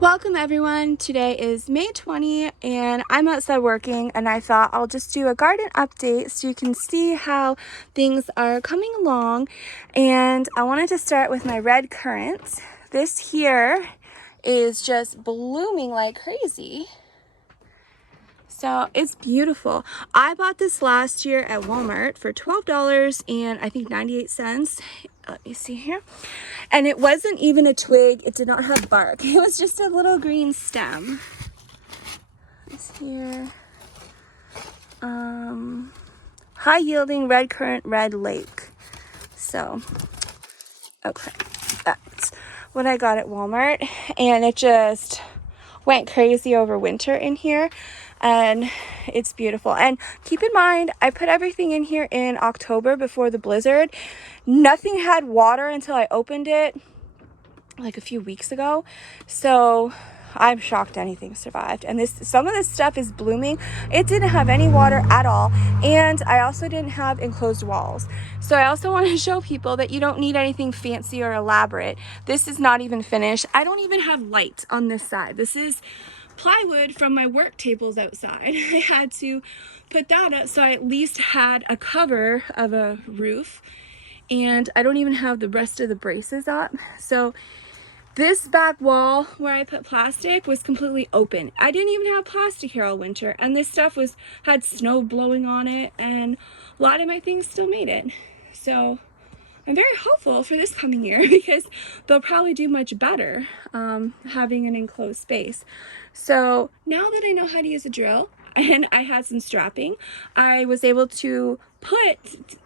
Welcome everyone. Today is May 20 and I'm outside working, and I thought I'll just do a garden update so you can see how things are coming along. And I wanted to start with my red currants. This here is just blooming like crazy. So it's beautiful. I bought this last year at Walmart for $12 and I think 98 cents. Let me see here. And it wasn't even a twig. It did not have bark. It was just a little green stem. It's here. High yielding red currant red lake. So, okay. That's what I got at Walmart. And it just went crazy over winter in here. And it's beautiful. And keep in mind, I put everything in here in October before the blizzard. Nothing had water until I opened it like a few weeks ago. So I'm shocked anything survived. And some of this stuff is blooming. It didn't have any water at all. And I also didn't have enclosed walls. So I also want to show people that you don't need anything fancy or elaborate. This is not even finished. I don't even have light on this side. This is plywood from my work tables outside. I had to put that up so I at least had a cover of a roof, and I don't even have the rest of the braces up. So this back wall where I put plastic was completely open. I didn't even have plastic here all winter, and this stuff had snow blowing on it, and a lot of my things still made it. So I'm very hopeful for this coming year because they'll probably do much better having an enclosed space. So now that I know how to use a drill and I had some strapping, I was able to put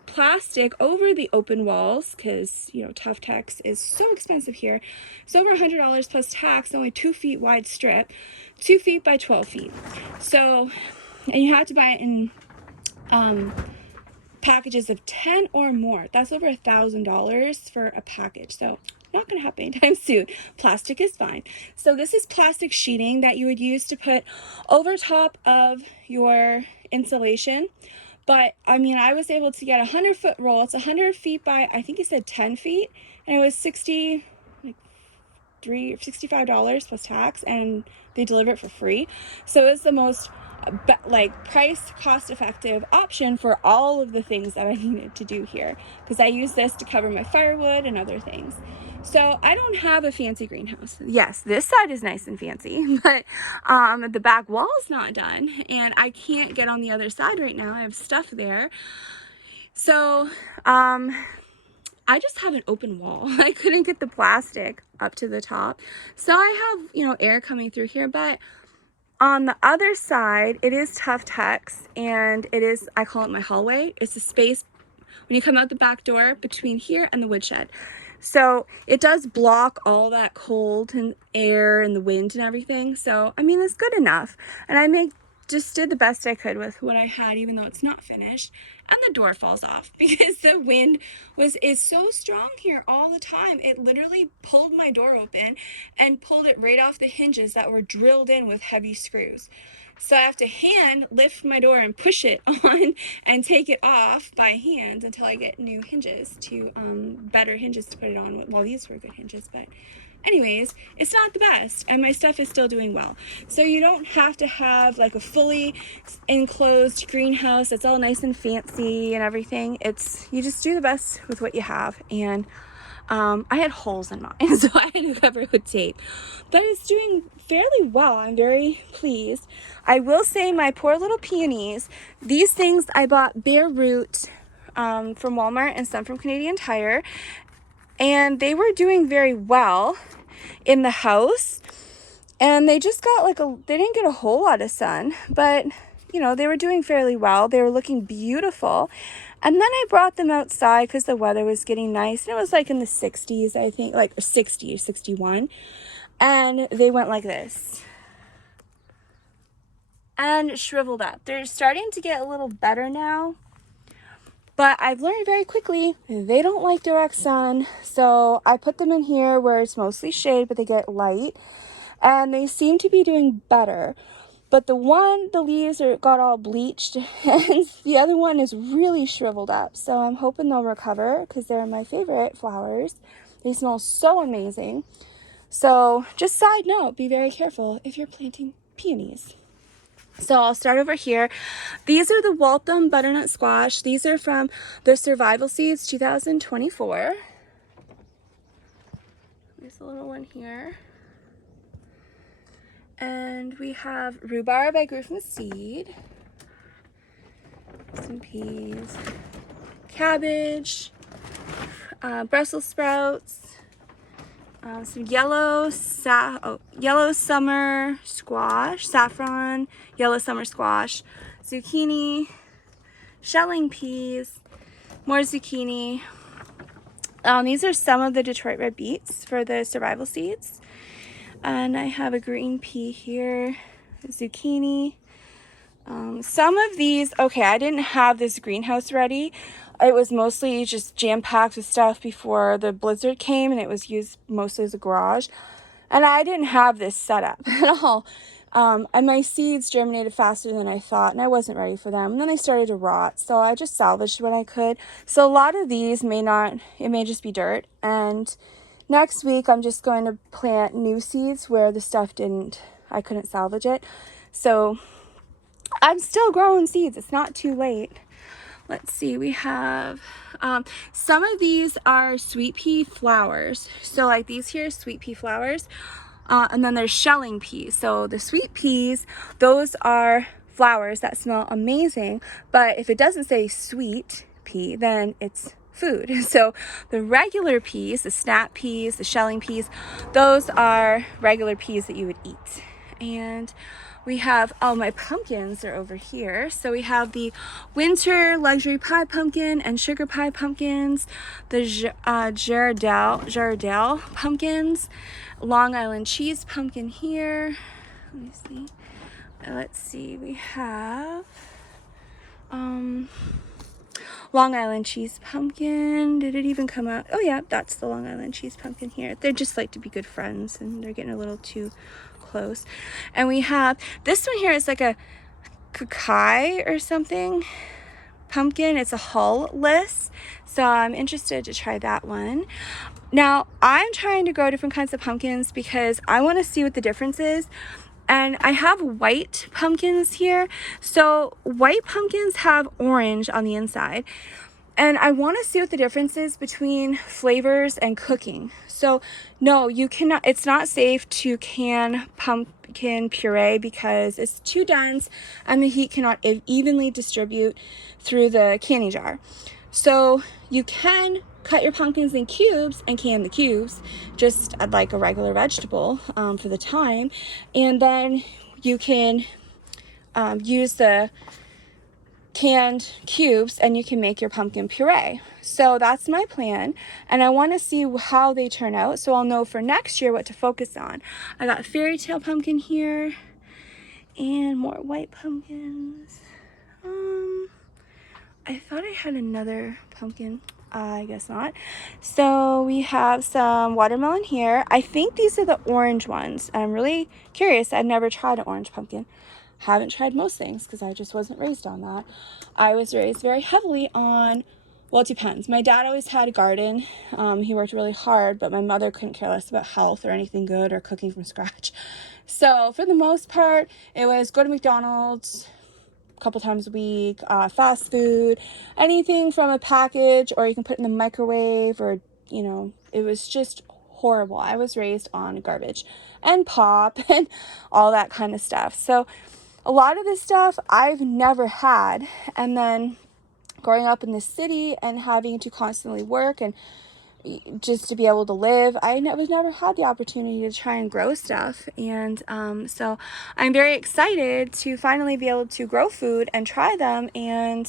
plastic over the open walls because, you know, Tough Tex is so expensive here. It's over $100 plus tax, only 2 feet wide strip, 2 feet by 12 feet. So, and you have to buy it in packages of 10 or more. That's over $1,000 for a package. So not gonna happen anytime soon. Plastic is fine. So this is plastic sheeting that you would use to put over top of your insulation. But I mean, I was able to get a 100-foot roll. It's 100 feet by, I think he said 10 feet, and it was $65 plus tax, and they deliver it for free. So it's the most price cost effective option for all of the things that I needed to do here, because I use this to cover my firewood and other things. So I don't have a fancy greenhouse. Yes, this side is nice and fancy, but the back wall is not done, and I can't get on the other side right now. I have stuff there. So I just have an open wall. I couldn't get the plastic up to the top. So I have, you know, air coming through here, but on the other side, it is Tough Tex, and it is, I call it my hallway. It's a space when you come out the back door between here and the woodshed. So it does block all that cold and air and the wind and everything. So, I mean, it's good enough. And I just did the best I could with what I had, even though it's not finished. And the door falls off because the wind is so strong here all the time. It literally pulled my door open and pulled it right off the hinges that were drilled in with heavy screws. So I have to hand lift my door and push it on and take it off by hand until I get new hinges better hinges to put it on. Well, these were good hinges, but anyways, it's not the best, and my stuff is still doing well. So you don't have to have like a fully enclosed greenhouse that's all nice and fancy and everything. You just do the best with what you have. And I had holes in mine, so I had to cover it with tape, but it's doing fairly well. I'm very pleased. I will say my poor little peonies, these things I bought bare root from Walmart and some from Canadian Tire, and they were doing very well in the house, and they just got they didn't get a whole lot of sun, but you know, they were doing fairly well. They were looking beautiful. And then I brought them outside because the weather was getting nice, and it was like in the 60s, I think, like 60 or 61, and they went like this and shriveled up. They're starting to get a little better now, but I've learned very quickly they don't like direct sun. So I put them in here where it's mostly shade, but they get light, and they seem to be doing better. But the leaves got all bleached, and the other one is really shriveled up. So I'm hoping they'll recover because they're my favorite flowers. They smell so amazing. So just side note, be very careful if you're planting peonies. So I'll start over here. These are the Waltham butternut squash. These are from the Survival Seeds 2024. There's a little one here. And we have rhubarb I grew from seed. Some peas. Cabbage. Brussels sprouts. Some yellow summer squash, saffron, yellow summer squash, zucchini, shelling peas, more zucchini. These are some of the Detroit red beets for the survival seeds. And I have a green pea here, zucchini. Some of these, okay, I didn't have this greenhouse ready. It was mostly just jam-packed with stuff before the blizzard came, and it was used mostly as a garage. And I didn't have this set up at all. And my seeds germinated faster than I thought, and I wasn't ready for them. And then they started to rot, so I just salvaged what I could. So a lot of these it may just be dirt. And next week, I'm just going to plant new seeds where the stuff I couldn't salvage it. So I'm still growing seeds. It's not too late. Let's see, we have some of these are sweet pea flowers. So like these here, sweet pea flowers. And then there's shelling peas. So the sweet peas, those are flowers that smell amazing. But if it doesn't say sweet pea, then it's food. So the regular peas, the snap peas, the shelling peas, those are regular peas that you would eat. And we have, my pumpkins are over here. So we have the winter luxury pie pumpkin and sugar pie pumpkins, the Gisardel pumpkins, Long Island cheese pumpkin here. Let me see. Let's see, we have Long Island cheese pumpkin. Did it even come out? Oh yeah, that's the Long Island cheese pumpkin here. They just like to be good friends, and they're getting a little too close. And we have this one here is like a Kakai or something pumpkin. It's a hull-less, so I'm interested to try that one. Now I'm trying to grow different kinds of pumpkins because I want to see what the difference is. And I have white pumpkins here. So white pumpkins have orange on the inside. And I want to see what the difference is between flavors and cooking. So no, you cannot, it's not safe to can pumpkin puree because it's too dense and the heat cannot evenly distribute through the canning jar. So you can cut your pumpkins in cubes and can the cubes just like a regular vegetable for the time. And then you can use the canned cubes and you can make your pumpkin puree. So that's my plan, and I want to see how they turn out so I'll know for next year what to focus on. I got fairy tale pumpkin here and more white pumpkins. I thought I had another pumpkin. I guess not. So we have some watermelon here. I think these are the orange ones. I'm really curious. I've never tried an orange pumpkin. Haven't tried most things because I just wasn't raised on that. I was raised very heavily on, well, it depends. My dad always had a garden. He worked really hard, but my mother couldn't care less about health or anything good or cooking from scratch. So for the most part, it was go to McDonald's a couple times a week, fast food, anything from a package, or you can put it in the microwave, or, you know, it was just horrible. I was raised on garbage and pop and all that kind of stuff. So a lot of this stuff I've never had. And then growing up in the city and having to constantly work and just to be able to live, I never had the opportunity to try and grow stuff. And so I'm very excited to finally be able to grow food and try them and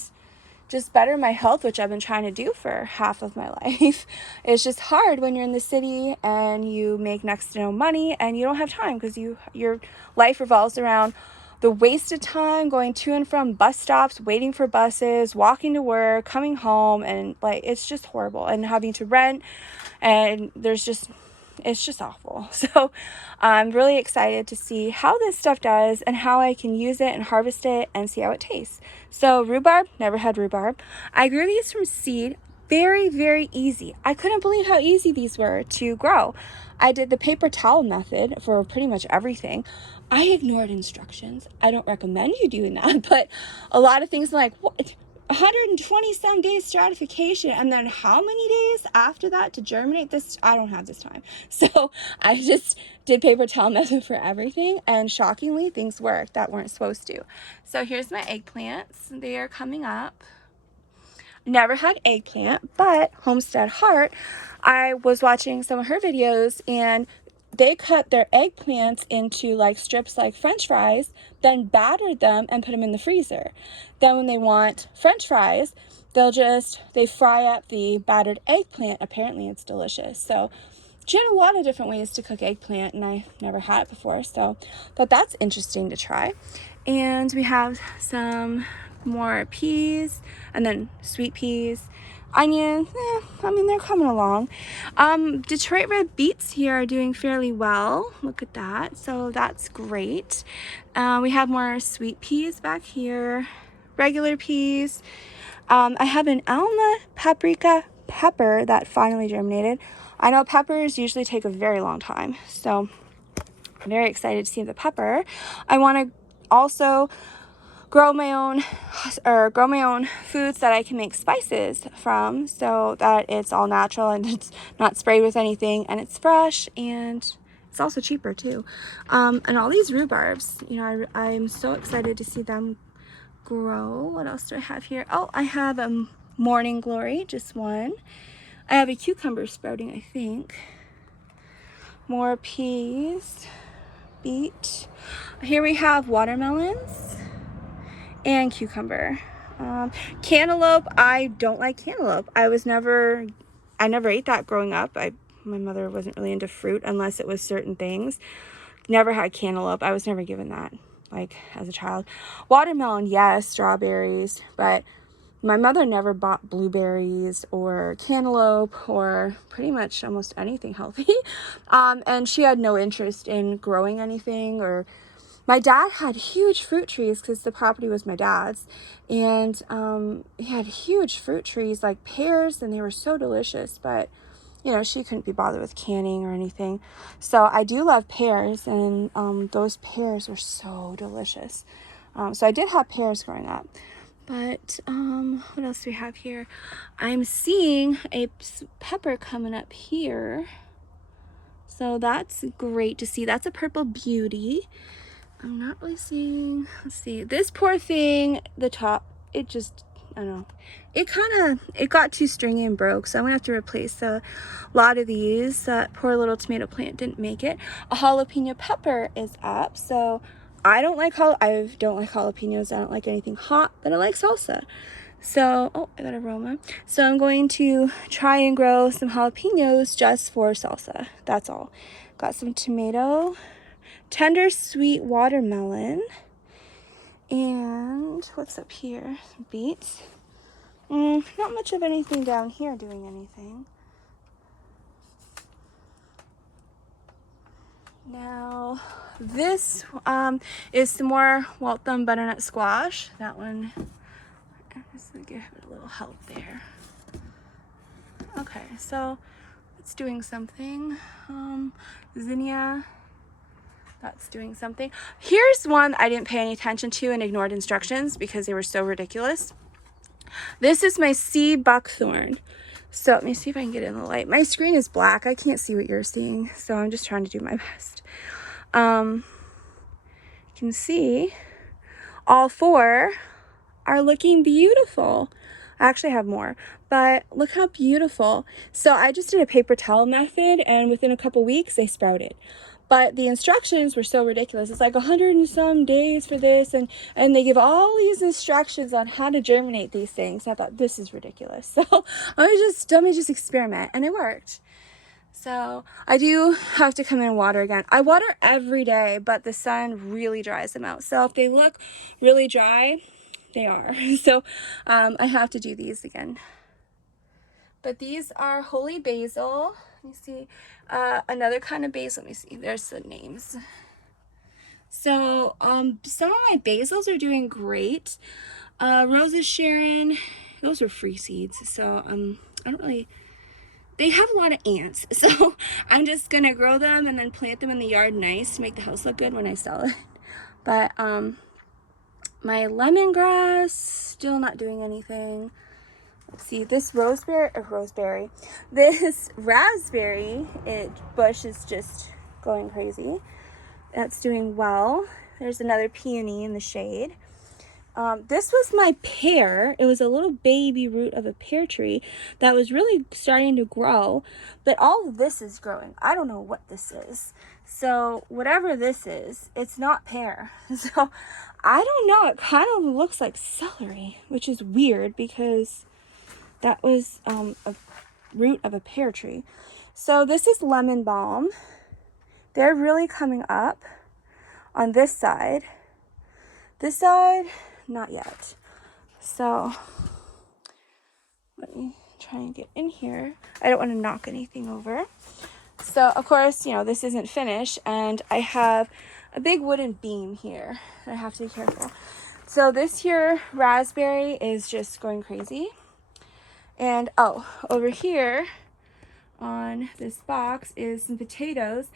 just better my health, which I've been trying to do for half of my life. It's just hard when you're in the city and you make next to no money and you don't have time because your life revolves around the wasted time going to and from bus stops, waiting for buses, walking to work, coming home, and like it's just horrible, and having to rent, and it's just awful. So I'm really excited to see how this stuff does and how I can use it and harvest it and see how it tastes. So rhubarb, never had rhubarb. I grew these from seed. very, very easy. I couldn't believe how easy these were to grow. I did the paper towel method for pretty much everything. I ignored instructions. I don't recommend you doing that, but a lot of things like, what? 120 some days stratification, and then how many days after that to germinate this? I don't have this time. So I just did paper towel method for everything, and shockingly things worked that weren't supposed to. So here's my eggplants. They are coming up. Never had eggplant, but Homestead Heart, I was watching some of her videos, and they cut their eggplants into like strips like French fries, then battered them and put them in the freezer. Then when they want French fries, they fry up the battered eggplant. Apparently it's delicious. So she had a lot of different ways to cook eggplant, and I never had it before, so thought that's interesting to try. And we have some more peas, and then sweet peas, onions. I mean, they're coming along. Detroit red beets here are doing fairly well. Look at that. So that's great. We have more sweet peas back here, regular peas. I have an Alma paprika pepper that finally germinated. I know peppers usually take a very long time, so I'm very excited to see the pepper. I want to also grow my own foods that I can make spices from, so that it's all natural and it's not sprayed with anything, and it's fresh, and it's also cheaper too. And all these rhubarbs, you know, I'm so excited to see them grow. What else do I have here? Oh, I have a morning glory, just one. I have a cucumber sprouting, I think. More peas, beet. Here we have watermelons and cucumber. Cantaloupe, I don't like cantaloupe. I never ate that growing up. My mother wasn't really into fruit unless it was certain things. Never had cantaloupe. I was never given that, like, as a child. Watermelon, yes, strawberries, but my mother never bought blueberries or cantaloupe or pretty much almost anything healthy. And she had no interest in growing anything. Or my dad had huge fruit trees because the property was my dad's. And he had huge fruit trees like pears, and they were so delicious. But, you know, she couldn't be bothered with canning or anything. So I do love pears, and those pears were so delicious. So I did have pears growing up. But what else do we have here? I'm seeing a pepper coming up here. So that's great to see. That's a purple beauty. I'm not really seeing, let's see. This poor thing, the top, it just, I don't know. It got too stringy and broke. So I'm gonna have to replace a lot of these. That poor little tomato plant didn't make it. A jalapeno pepper is up. So I don't like jalapenos. I don't like anything hot, but I like salsa. So, oh, I got aroma. So I'm going to try and grow some jalapenos just for salsa. That's all. Got some tomato, tender sweet watermelon, and what's up here? Some beets. Not much of anything down here doing anything. Now, this is some more Waltham butternut squash. That one, I'm just gonna give it a little help there. Okay, so it's doing something. Zinnia, that's doing something. Here's one I didn't pay any attention to and ignored instructions because they were so ridiculous. This is my sea buckthorn. So let me see if I can get it in the light. My screen is black. I can't see what you're seeing, so I'm just trying to do my best. You can see all four are looking beautiful. I actually have more, but look how beautiful. So I just did a paper towel method, and within a couple weeks they sprouted. But the instructions were so ridiculous. It's like 100 and some days for this, and they give all these instructions on how to germinate these things. I thought, this is ridiculous. So let me just experiment, and it worked. So I do have to come in and water again. I water every day, but the sun really dries them out. So if they look really dry, they are. So I have to do these again. But these are holy basil. Let me see. Another kind of basil. Let me see. There's the names. So some of my basils are doing great. Roses Sharon, those are free seeds. So they have a lot of ants. So I'm just gonna grow them and then plant them in the yard nice to make the house look good when I sell it. But my lemongrass, still not doing anything. Let's see, this this raspberry bush is just going crazy. That's doing well. There's another peony in the shade. This was my pear. It was a little baby root of a pear tree that was really starting to grow, but all of this is growing. I don't know what this is. So whatever this is, it's not pear. So I don't know. It kind of looks like celery, which is weird because that was a root of a pear tree. So this is lemon balm. They're really coming up on this side. This side, not yet. So let me try and get in here. I don't want to knock anything over. So of course, you know, this isn't finished, and I have a big wooden beam here. I have to be careful. So this here raspberry is just going crazy. And oh, over here on this box is some potatoes.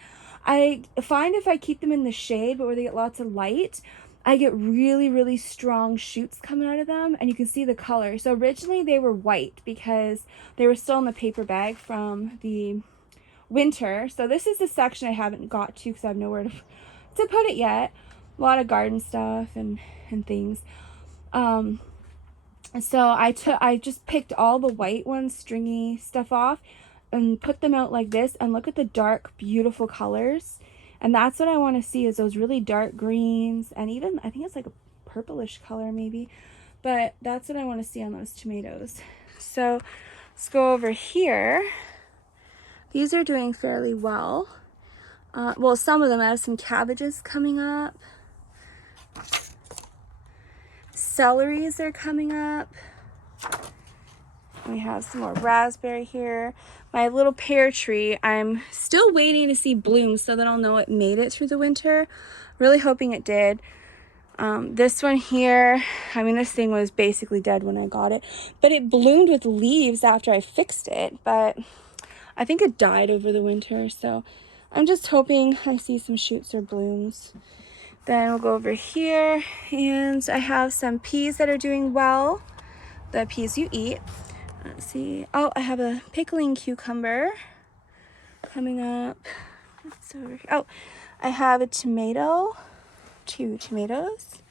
I find if I keep them in the shade, but where they get lots of light, I get really, really strong shoots coming out of them, and you can see the color. So originally they were white because they were still in the paper bag from the winter. So this is the section I haven't got to because I have nowhere to put it yet. A lot of garden stuff and things. So I just picked all the white ones, stringy stuff off, and put them out like this, and look at the dark, beautiful colors. And that's what I want to see, is those really dark greens, and even I think it's like a purplish color maybe, but that's what I want to see on those tomatoes. So let's go over here. These are doing fairly well. Well, some of them, I have some cabbages coming up. Celeries are coming up. We have some more raspberry here. My little pear tree, I'm still waiting to see blooms so that I'll know it made it through the winter. Really hoping it did. This one here, I mean, this thing was basically dead when I got it, but it bloomed with leaves after I fixed it, but I think it died over the winter, so I'm just hoping I see some shoots or blooms. Then we'll go over here, and I have some peas that are doing well, the peas you eat. Let's see. Oh, I have a pickling cucumber coming up. What's over here? Oh, I have a tomato, 2 tomatoes.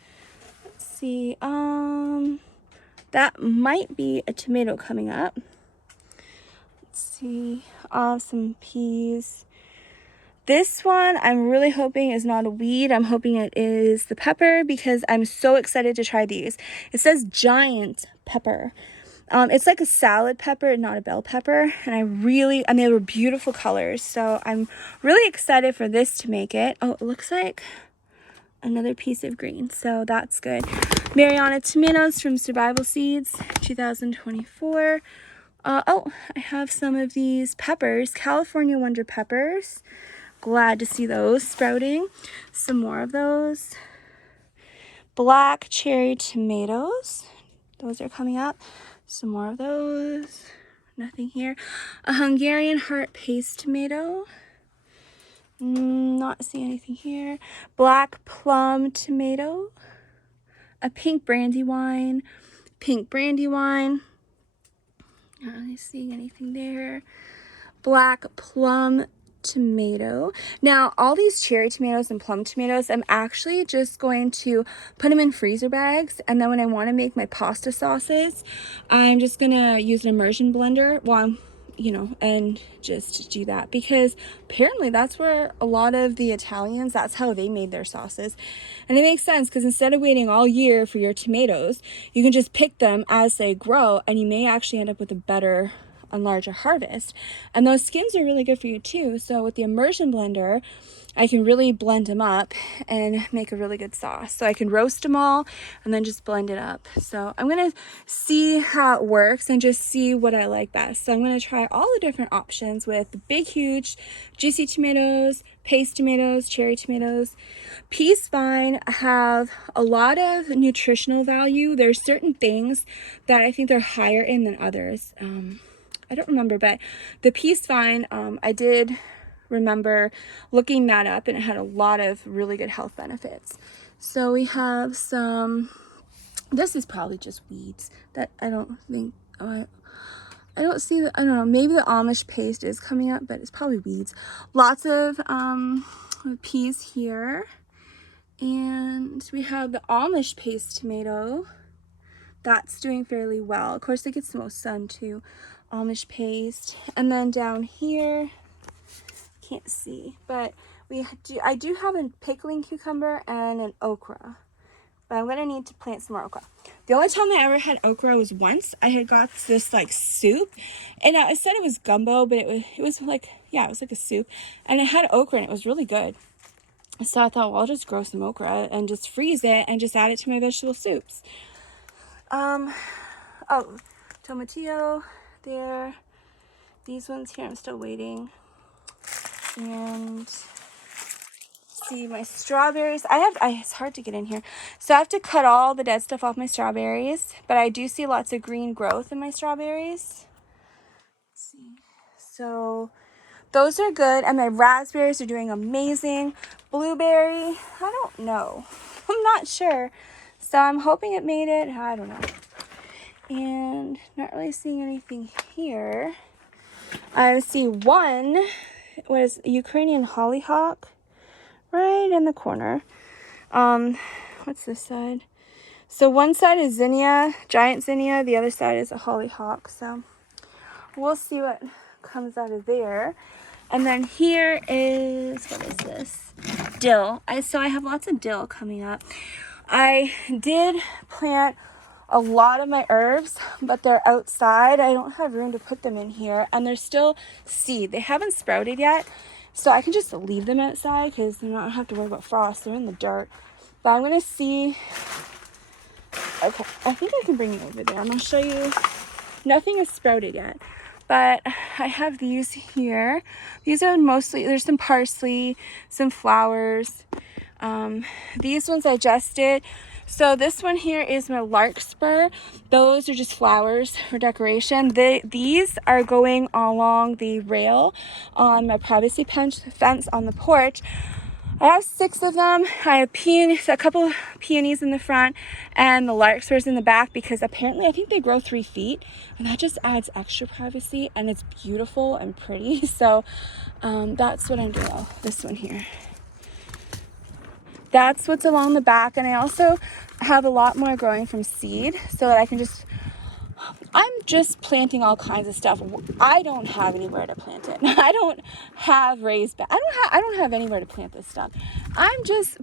Let's see. That might be a tomato coming up. Let's see. Some peas. This one I'm really hoping is not a weed. I'm hoping it is the pepper because I'm so excited to try these. It says giant pepper. It's like a salad pepper, not a bell pepper. And they were beautiful colors. So I'm really excited for this to make it. Oh, it looks like another piece of green. So that's good. Mariana tomatoes from Survival Seeds, 2024. Oh, I have some of these peppers, California Wonder peppers. Glad to see those sprouting. Some more of those. Black cherry tomatoes. Those are coming up. Some more of those. Nothing here. A Hungarian heart paste tomato. Not seeing anything here. Black plum tomato. A pink brandywine. Pink brandywine. Not really seeing anything there. Black plum tomato. Now, all these cherry tomatoes and plum tomatoes, I'm actually just going to put them in freezer bags, and then when I want to make my pasta sauces, I'm just gonna use an immersion blender, and just do that, because apparently that's where a lot of the Italians, that's how they made their sauces. And it makes sense, because instead of waiting all year for your tomatoes, you can just pick them as they grow, and you may actually end up with a better and larger harvest. And those skins are really good for you too. So with the immersion blender, I can really blend them up and make a really good sauce. So I can roast them all and then just blend it up. So I'm gonna see how it works and just see what I like best. So I'm gonna try all the different options with the big, huge, juicy tomatoes, paste tomatoes, cherry tomatoes. Peas vine have a lot of nutritional value. There's certain things that I think they're higher in than others. I don't remember, but the peace vine, I did remember looking that up, and it had a lot of really good health benefits. So we have some, this is probably just weeds that I don't think, I don't see the, I don't know, maybe the Amish paste is coming up, but it's probably weeds. Lots of peas here. And we have the Amish paste tomato. That's doing fairly well. Of course, it gets the most sun too. Amish paste. And then down here, can't see, but I do have a pickling cucumber and an okra. But I'm gonna need to plant some more okra. The only time I ever had okra was once. I had got this like soup, and I said it was gumbo, but it was like, yeah, it was like a soup, and it had okra, and it was really good. So I thought, well, I'll just grow some okra and just freeze it and just add it to my vegetable soups. Oh, tomatillo there. These ones here, I'm still waiting. And see my strawberries. It's hard to get in here. So I have to cut all the dead stuff off my strawberries, but I do see lots of green growth in my strawberries. Let's see. So those are good, and my raspberries are doing amazing. Blueberry, I don't know. I'm not sure. So I'm hoping it made it. I don't know. And not really seeing anything here. I see one, what is Ukrainian hollyhock right in the corner. What's this side? So one side is zinnia, giant zinnia. The other side is a hollyhock. So we'll see what comes out of there. And then here is, what is this? Dill. So I have lots of dill coming up. I did plant a lot of my herbs, but they're outside. I don't have room to put them in here, and they're still seed. They haven't sprouted yet, so I can just leave them outside because I don't have to worry about frost. They're in the dirt. But I'm gonna see. Okay, I think I can bring you over there. I'm gonna show you. Nothing has sprouted yet, but I have these here. These are mostly, there's some parsley, some flowers. These ones I just did. So this one here is my larkspur. Those are just flowers for decoration. These are going along the rail on my privacy fence on the porch. I have 6 of them. I have peonies, a couple of peonies in the front, and the larkspurs in the back, because apparently I think they grow 3 feet, and that just adds extra privacy, and it's beautiful and pretty. So that's what I'm doing. Oh, this one here. That's what's along the back, and I also have a lot more growing from seed so that I'm just planting all kinds of stuff. I don't have anywhere to plant it. I don't have raised beds. I don't have anywhere to plant this stuff. I'm just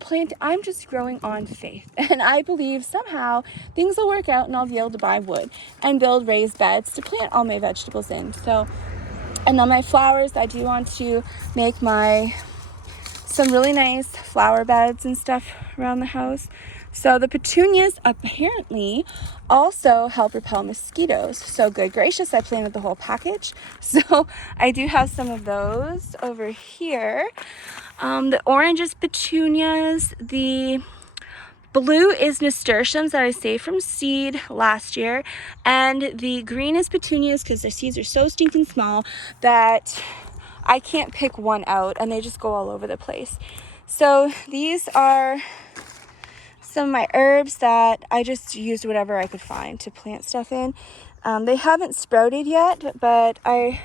growing on faith, and I believe somehow things will work out and I'll be able to buy wood and build raised beds to plant all my vegetables in. So, and then my flowers, I do want to make some really nice flower beds and stuff around the house. So the petunias apparently also help repel mosquitoes. So good gracious, I planted the whole package. So I do have some of those over here. The orange is petunias. The blue is nasturtiums that I saved from seed last year. And the green is petunias because their seeds are so stinking small that I can't pick one out, and they just go all over the place. So these are some of my herbs that I just used whatever I could find to plant stuff in. They haven't sprouted yet, but I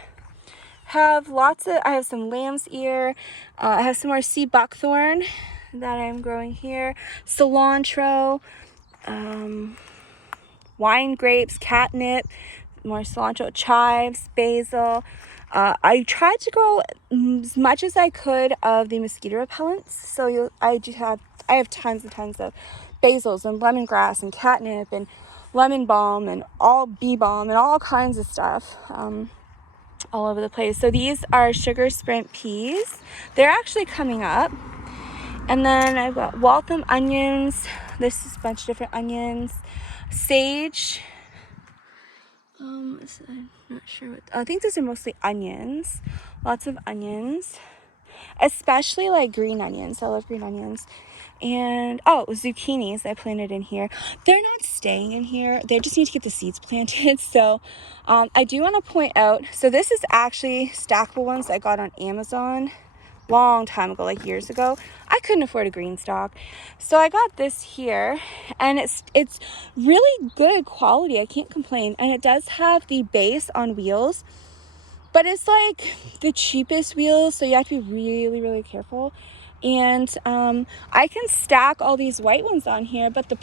have some lamb's ear. I have some more sea buckthorn that I'm growing here. Cilantro, wine grapes, catnip, more cilantro, chives, basil. I tried to grow as much as I could of the mosquito repellents. So I have tons and tons of basils and lemongrass and catnip and lemon balm and bee balm and all kinds of stuff all over the place. So these are sugar sprint peas. They're actually coming up. And then I've got Waltham onions. This is a bunch of different onions. Sage. I'm not sure I think those are mostly onions. Lots of onions. especially like green onions. I love green onions. And oh, zucchinis I planted in here. They're not staying in here. They just need to get the seeds planted. So I do want to point out, so this is actually stackable ones I got on Amazon long time ago, like years ago. I couldn't afford a green stock, so I got this here, and it's really good quality. I can't complain. And it does have the base on wheels, but it's like the cheapest wheels, so you have to be really, really careful. And I can stack all these white ones on here, but the